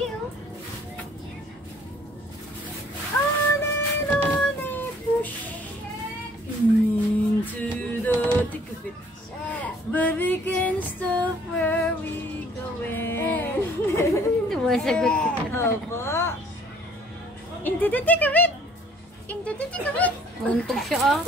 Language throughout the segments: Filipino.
Pogi, oh. Push into the thick of it. But we can stop where we going. Sumasagot ka. Opo. Into the thick of it. Into the thick of it. Untog siya, ah.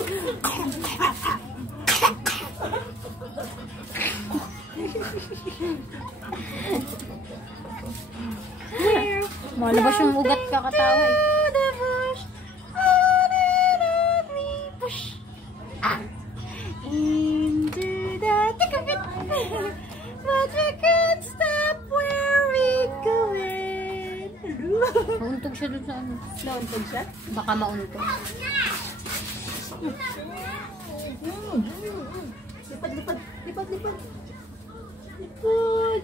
Malabas yung ugat kakatawa, eh. Into the thick of it. But we can't stop where we going. Mauntog siya dun sa ano. Nauntog siya? Baka mauntog. Lipad, lipad, lipad, lipad. Lipad,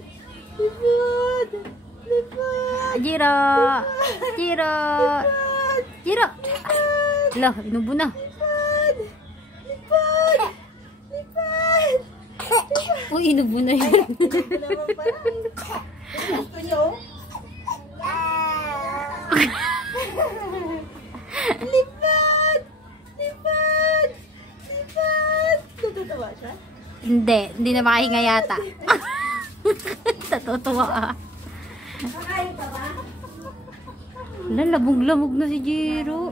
lipad, lipad. Jiro! Jiro! Jiro! Lah, inubo na. Lipad, lipad, lipad. Uy, inubo na yun. Naman pala. Gusto niyo? Lipad, lipad, lipad. Natutuwa siya? Hindi na makahinga yata. Natutuwa ah. Kakain ka ba? Wala, labog-labog na si Jiro.